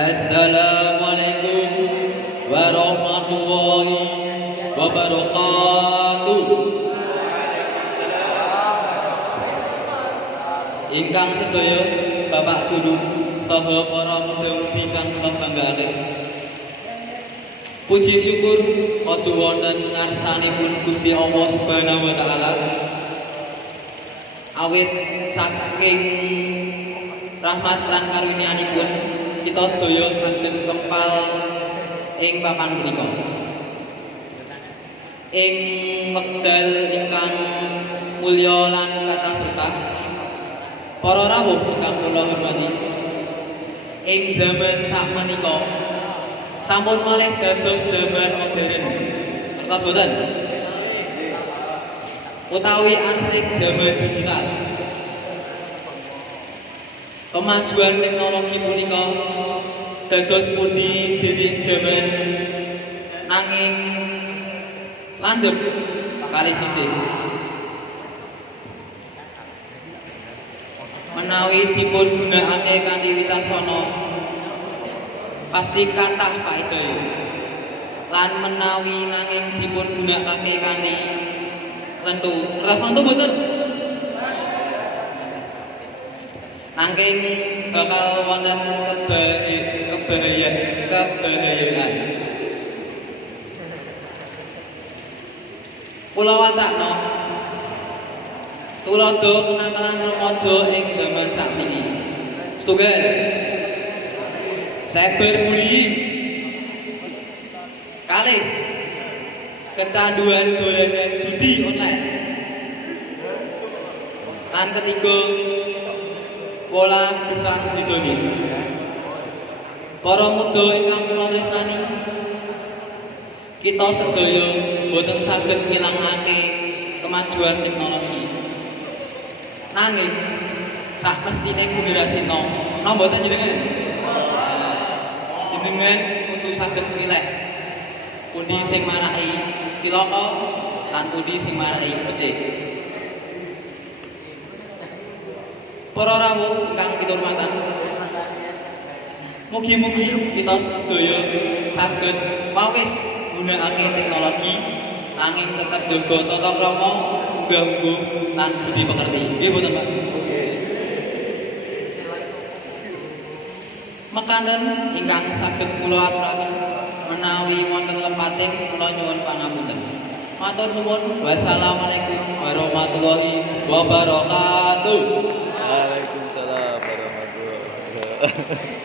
Assalamualaikum warahmatullahi wabarakatuh. Ingkang sedaya Bapak Guru saha para muda-mudi kang kula banggakaken. Puji syukur aja wonten ngarsanipun Gusti Allah Subhanahu wa taala. Awit saking rahmat lan karunianipun kita sedaya saged kempal ing papan punika. Ing wekdal ingkang mulya lan kathah berkah, para rawuh ingkang kula hormati, ing zaman sakmenika sampun malih dados zaman modern. Ngertos boten? Utawi arsik zaman digital. Kemajuan teknologi punika dados pundi dene jaman nanging landhep kali sisih. Menawi dipun gunakake kanthi wicaksana pasti kathah faedah. Lan menawi nanging dipun gunakake kanthi lentu. Terus lentu boten? Nanging bakal wonten kebahayaan. Kula wacana tulodo kenakalan remaja ing zaman sakniki. Setunggal cyberbullying, kalih kecanduan dolanan judi online, lan ketiga pola besar hedonis. Para muda ingkang kula tresnani, kita sedaya boten saged ngilangake kemajuan teknologi. Nanging sak mestine generasi nom boten jenengan. Jenengan kudu saged milih pundi sing maraki cilaka lan pundi sing maraki becik. Para rawuh ingkang kinurmatan, mugi-mugi kita sedaya saged pawis gunakake teknologi nanging tetep jaga tata krama, unggah-ungguh lan budi pekerti. Nggih boten, Pak? Mekaten ingkang saged kula aturaken menawi wonten lepating kula nyuwun pangapunten. Matur nuwun. Wassalamualaikum warahmatullahi wabarakatuh. Waalaikumsalam warahmatullahi wabarakatuh.